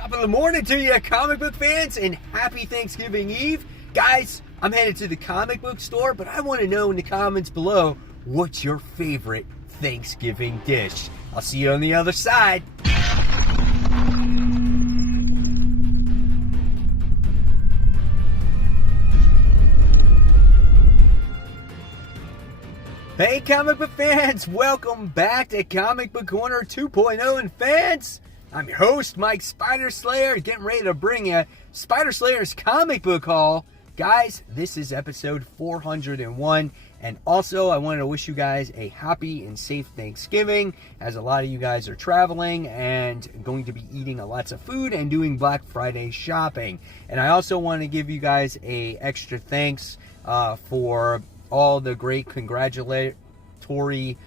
Top of the morning to you, comic book fans, and happy Thanksgiving Eve. Guys, I'm headed to the comic book store, but I want to know in the comments below, what's your favorite Thanksgiving dish? I'll see you on the other side. Hey comic book fans, welcome back to Comic Book Corner 2.0, and fans, I'm your host, Mike Spider Slayer, getting ready to bring you Spider Slayer's comic book haul. Guys, this is episode 401, and also I wanted to wish you guys a happy and safe Thanksgiving, as a lot of you guys are traveling and going to be eating lots of food and doing Black Friday shopping. And I also want to give you guys a extra thanks for all the great congratulatory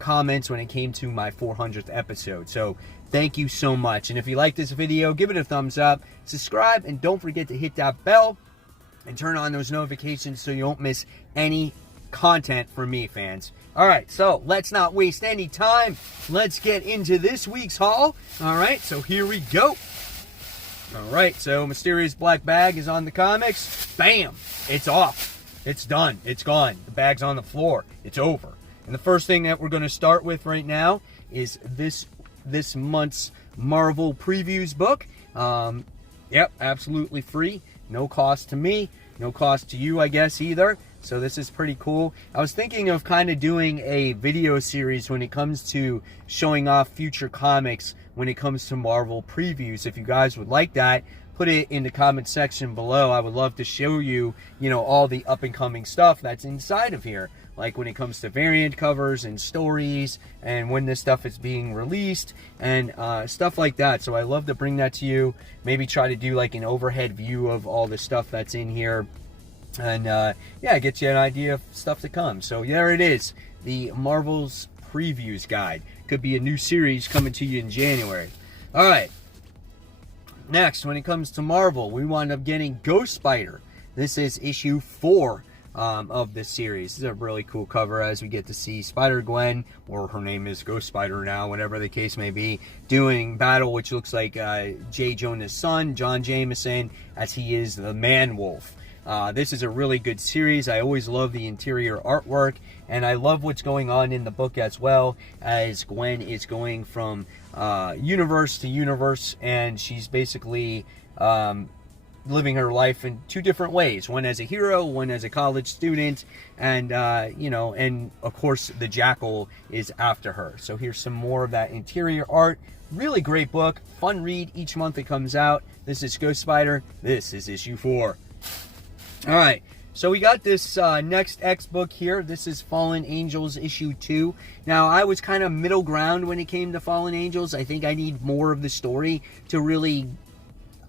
comments when it came to my 400th episode. So thank you so much. And if you like this video, give it a thumbs up, subscribe, and don't forget to hit that bell and turn on those notifications so you don't miss any content from me, fans. Alright, so let's not waste any time. Let's get into this week's haul. Alright, so here we go. Alright, so Mysterious Black Bag is on the comics. Bam! It's off. It's done. It's gone. The bag's on the floor. It's over. And the first thing that we're going to start with right now is this month's Marvel Previews book. Yep, absolutely free. No cost to me. No cost to you, I guess, either. So this is pretty cool. I was thinking of kind of doing a video series when it comes to showing off future comics when it comes to Marvel Previews. If you guys would like that, put it in the comment section below. I would love to show you, all the up-and-coming stuff that's inside of here. Like when it comes to variant covers and stories and when this stuff is being released and stuff like that. So I love to bring that to you. Maybe try to do like an overhead view of all the stuff that's in here. And yeah, get you an idea of stuff to come. So there it is. The Marvel's Previews Guide. Could be a new series coming to you in January. All right. Next, when it comes to Marvel, we wound up getting Ghost Spider. This is issue 4 of this series. This is a really cool cover as we get to see Spider-Gwen, or her name is Ghost Spider now, whatever the case may be, doing battle, which looks like J. Jonah's son, John Jameson, as he is the Man-Wolf. This is a really good series. I always love the interior artwork, and I love what's going on in the book as well, as Gwen is going from universe to universe, and she's basically living her life in 2 different ways. One as a hero, one as a college student, and and of course the Jackal is after her. So here's some more of that interior art. Really great book, fun read each month it comes out. This is Ghost Spider. This is issue 4. All right, so we got this next X book here. This is Fallen Angels issue 2. Now, I was kind of middle ground when it came to Fallen Angels. I think I need more of the story to really,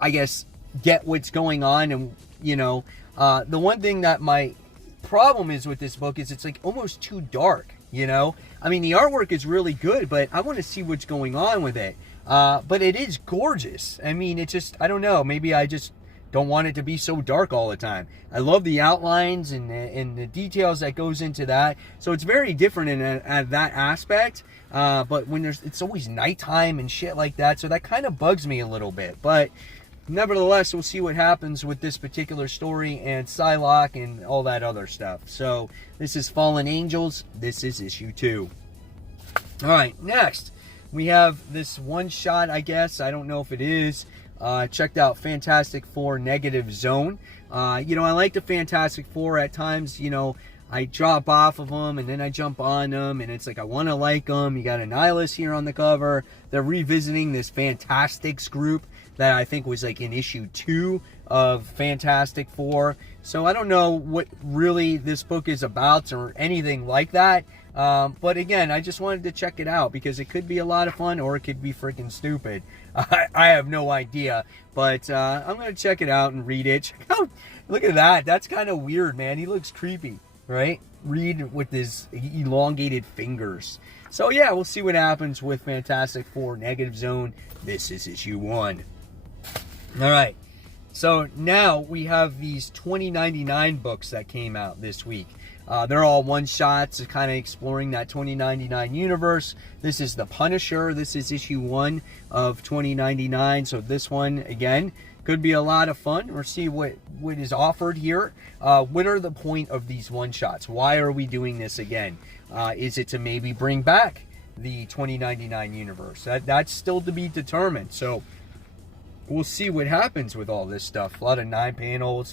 I guess, get what's going on. And, the one thing that my problem is with this book is it's like almost too dark, I mean, the artwork is really good, but I want to see what's going on with it. But it is gorgeous. I mean, it just, I don't know, maybe I just don't want it to be so dark all the time. I love the outlines and the details that goes into that. So it's very different in that aspect. But when it's always nighttime and shit like that. So that kind of bugs me a little bit. But nevertheless, we'll see what happens with this particular story and Psylocke and all that other stuff. So this is Fallen Angels. This is issue 2. All right, next we have this one shot, I guess. I don't know if it is. Checked out Fantastic Four Negative Zone. I like the Fantastic Four at times. I drop off of them and then I jump on them, and it's like I want to like them. You got Annihilus here on the cover. They're revisiting this Fantastics group that I think was like in issue 2 of Fantastic Four. So I don't know what really this book is about or anything like that. But again, I just wanted to check it out because it could be a lot of fun or it could be freaking stupid. I have no idea, but I'm going to check it out and read it. Check out, look at that. That's kind of weird, man. He looks creepy, right? Read with his elongated fingers. So yeah, we'll see what happens with Fantastic Four Negative Zone. This is issue 1. All right. So now we have these 2099 books that came out this week. They're all one-shots, kind of exploring that 2099 universe. This is The Punisher. This is issue 1 of 2099. So this one, again, could be a lot of fun. We'll see what is offered here. What are the point of these one-shots? Why are we doing this again? Is it to maybe bring back the 2099 universe? That's still to be determined. So we'll see what happens with all this stuff. A lot of 9-panel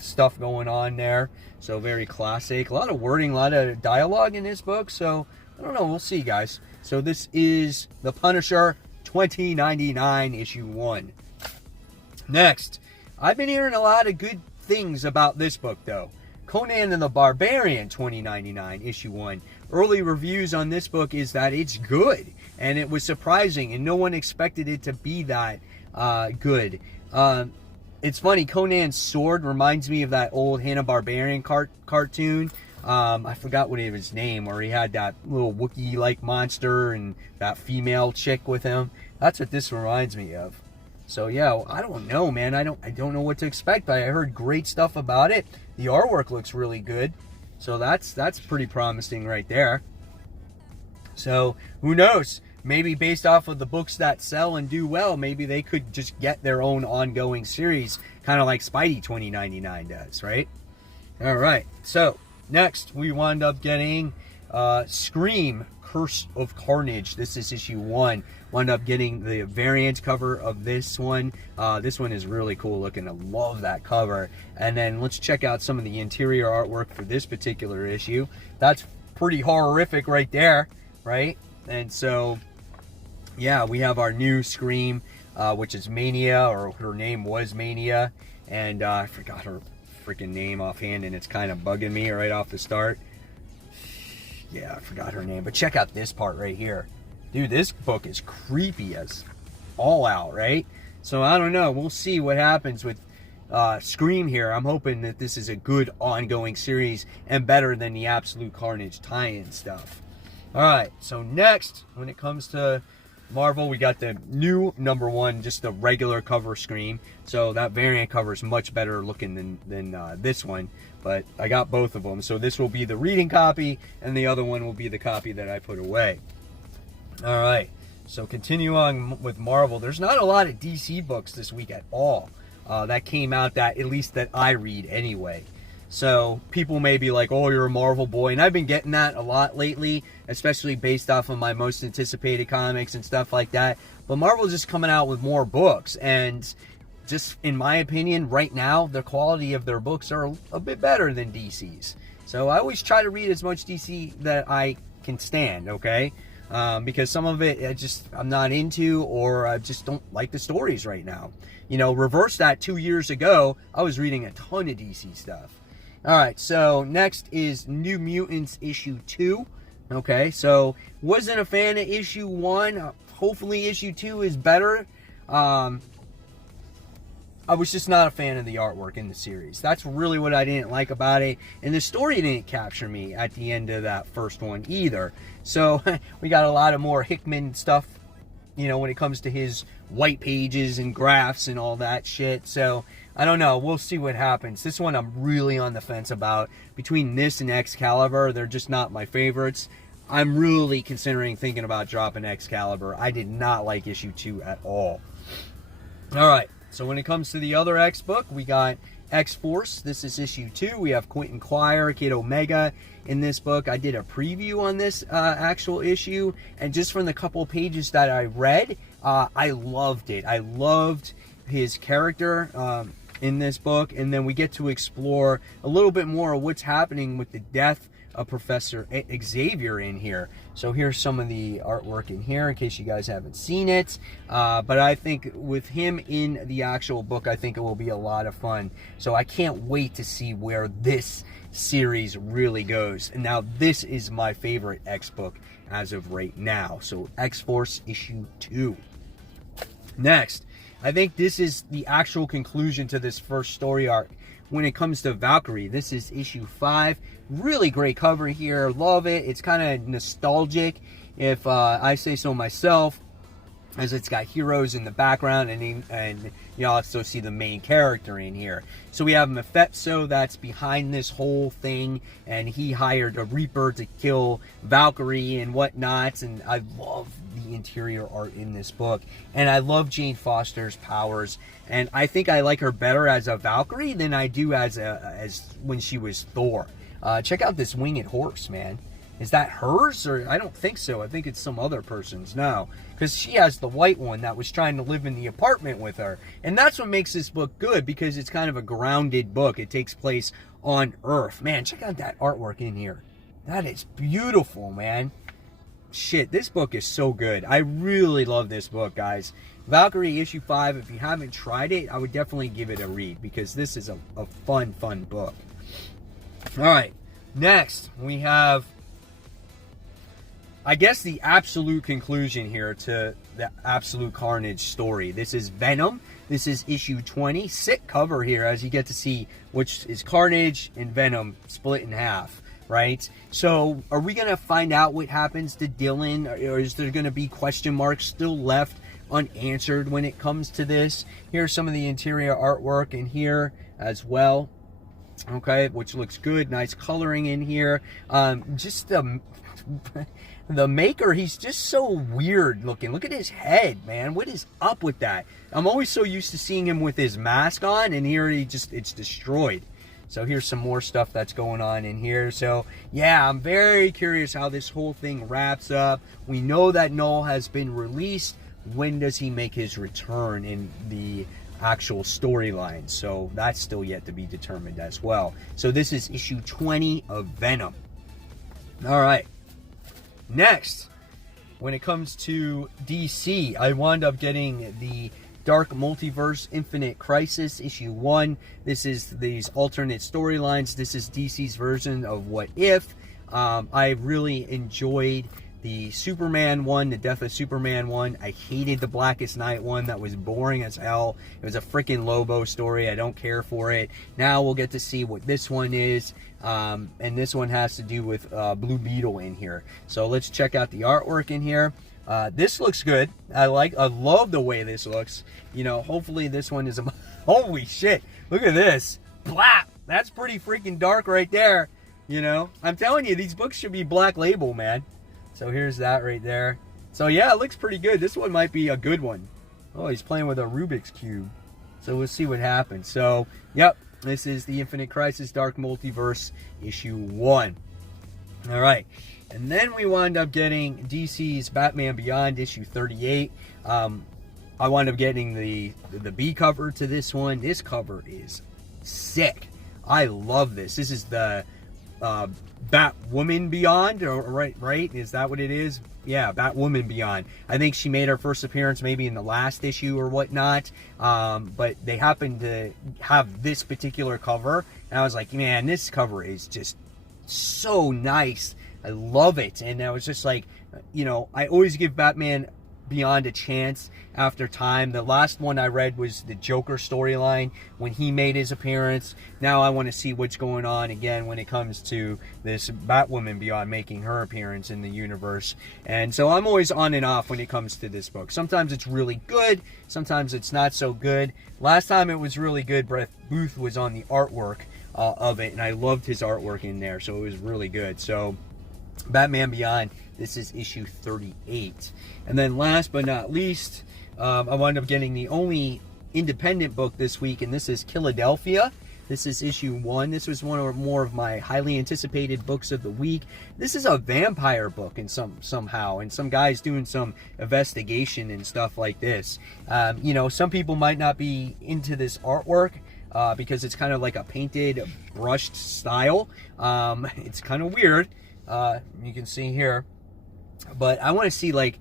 stuff going on there. So very classic. A lot of wording, a lot of dialogue in this book. So I don't know. We'll see, guys. So this is The Punisher 2099 issue 1. Next, I've been hearing a lot of good things about this book, though. Conan and the Barbarian 2099 issue 1. Early reviews on this book is that it's good, and it was surprising, and no one expected it to be that good. It's funny, Conan's sword reminds me of that old Hanna-Barbera cartoon. I forgot what his name, where he had that little Wookiee-like monster and that female chick with him. That's what this reminds me of. So yeah, I don't know, man. I don't know what to expect, but I heard great stuff about it. The artwork looks really good. So that's pretty promising right there. So who knows? Maybe based off of the books that sell and do well, maybe they could just get their own ongoing series, kind of like Spidey 2099 does, right? All right. So next, we wound up getting Scream, Curse of Carnage. This is issue 1. Wound up getting the variant cover of this one. This one is really cool looking. I love that cover. And then let's check out some of the interior artwork for this particular issue. That's pretty horrific right there, right? And so, yeah, we have our new Scream, which is Mania, or her name was Mania. And I forgot her freaking name offhand, and it's kind of bugging me right off the start. Yeah, I forgot her name. But check out this part right here. Dude, this book is creepy as all out, right? So I don't know. We'll see what happens with Scream here. I'm hoping that this is a good ongoing series and better than the Absolute Carnage tie-in stuff. All right, so next, when it comes to Marvel, we got the new #1, just the regular cover Scream. So that variant cover is much better looking than this one. But I got both of them. So this will be the reading copy, and the other one will be the copy that I put away. All right, so continue on with Marvel. There's not a lot of DC books this week at all that came out, that at least that I read anyway. So people may be like, oh, you're a Marvel boy. And I've been getting that a lot lately, especially based off of my most anticipated comics and stuff like that. But Marvel's just coming out with more books. And just in my opinion, right now, the quality of their books are a bit better than DC's. So I always try to read as much DC that I can stand, okay? Because some of it I'm not into, or I just don't like the stories right now. You know, reverse that 2 years ago, I was reading a ton of DC stuff. All right, so next is New Mutants issue 2. Okay, so wasn't a fan of issue 1. Hopefully issue 2 is better. I was just not a fan of the artwork in the series. That's really what I didn't like about it. And the story didn't capture me at the end of that first one either. So we got a lot of more Hickman stuff, you know, when it comes to his white pages and graphs and all that shit. So I don't know. We'll see what happens. This one I'm really on the fence about. Between this and Excalibur, they're just not my favorites. I'm really considering thinking about dropping Excalibur. I did not like issue 2 at all. All right. So when it comes to the other X book, we got XForce. This is issue 2. We have Quentin Quire, Kid Omega in this book. I did a preview on this actual issue, and just from the couple pages that I read, I loved it. I loved his character in this book, and then we get to explore a little bit more of what's happening with the death of Professor Xavier in here. So here's some of the artwork in here in case you guys haven't seen it. But I think with him in the actual book, I think it will be a lot of fun. So I can't wait to see where this series really goes. And now this is my favorite X book as of right now. So X-Force issue 2. Next, I think this is the actual conclusion to this first story arc. When it comes to Valkyrie, this is issue 5. Really great cover here. Love it. It's kind of nostalgic, if I say so myself. as it's got heroes in the background, and you also see the main character in here. So we have Mephisto that's behind this whole thing, and he hired a Reaper to kill Valkyrie and whatnot. And I love the interior art in this book, and I love Jane Foster's powers, and I think I like her better as a Valkyrie than I do as when she was Thor. Check out this winged horse, man. Is that hers? Or I don't think so. I think it's some other person's. No, because she has the white one that was trying to live in the apartment with her. And that's what makes this book good, because it's kind of a grounded book. It takes place on Earth. Man, check out that artwork in here. That is beautiful, man. Shit, this book is so good. I really love this book, guys. Valkyrie issue 5, if you haven't tried it, I would definitely give it a read, because this is a fun book. All right, next we have, I guess, the absolute conclusion here to the Absolute Carnage story. This is Venom. This is issue 20. Sick cover here, as you get to see which is Carnage and Venom split in half, right? So are we going to find out what happens to Dylan, or is there going to be question marks still left unanswered when it comes to this? Here's some of the interior artwork in here as well. Okay, which looks good. Nice coloring in here. Just the maker, he's just so weird looking. Look at his head, man. What is up with that? I'm always so used to seeing him with his mask on, and here it's destroyed. So here's some more stuff that's going on in here. So yeah, I'm very curious how this whole thing wraps up. We know that Null has been released. When does he make his return in the actual storyline? So that's still yet to be determined as well. So this is issue 20 of Venom. All right. Next, when it comes to DC, I wound up getting the Dark Multiverse Infinite Crisis issue 1. This is these alternate storylines. This is DC's version of What If. I really enjoyed the Superman one, the Death of Superman one. I hated the Blackest Night one. That was boring as hell. It was a freaking Lobo story. I don't care for it. Now we'll get to see what this one is. And this one has to do with Blue Beetle in here. So let's check out the artwork in here. This looks good. I love the way this looks. You know, hopefully this one is holy shit. Look at this. Blap. That's pretty freaking dark right there. You know, I'm telling you, these books should be Black Label, man. So here's that right there. So yeah, it looks pretty good. This one might be a good one. Oh, he's playing with a Rubik's Cube. So we'll see what happens. So, yep, this is the Infinite Crisis Dark Multiverse issue 1. All right. And then we wound up getting DC's Batman Beyond issue 38. I wound up getting the B cover to this one. This cover is sick. I love this. This is the Batwoman Beyond, or right? Is that what it is? Yeah, Batwoman Beyond. I think she made her first appearance maybe in the last issue or whatnot. But they happened to have this particular cover, and I was like, man, this cover is just so nice. I love it. And I was just like, you know, I always give Batman Beyond a chance after time. The last one I read was the Joker storyline when he made his appearance. Now I want to see what's going on again when it comes to this Batwoman Beyond making her appearance in the universe. And so I'm always on and off when it comes to this book. Sometimes it's really good, sometimes it's not so good. Last time it was really good. Brett Booth was on the artwork of it, and I loved his artwork in there, so it was really good. So Batman Beyond, this is issue 38. And then last but not least, I wound up getting the only independent book this week, and this is Killadelphia. This is issue 1. This was one or more of my highly anticipated books of the week. This is a vampire book in somehow, and some guys doing some investigation and stuff like this. You know, some people might not be into this artwork because it's kind of like a painted, brushed style. It's kind of weird. You can see here, but I want to see like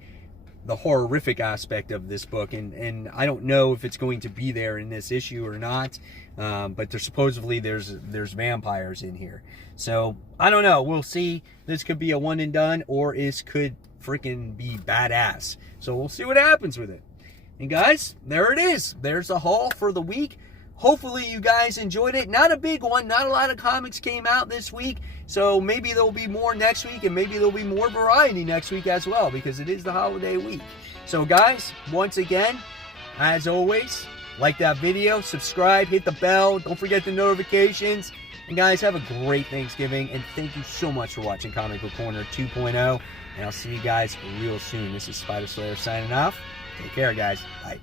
the horrific aspect of this book, and I don't know if it's going to be there in this issue or not, but there's supposedly there's vampires in here, so I don't know. We'll see. This could be a one and done, or it could freaking be badass, so we'll see what happens with it. And guys, there it is. There's the haul for the week. Hopefully you guys enjoyed it. Not a big one. Not a lot of comics came out this week. So maybe there'll be more next week, and maybe there'll be more variety next week as well, because it is the holiday week. So guys, once again, as always, like that video, subscribe, hit the bell, don't forget the notifications. And guys, have a great Thanksgiving, and thank you so much for watching Comic Book Corner 2.0. And I'll see you guys real soon. This is Spider Slayer signing off. Take care, guys. Bye.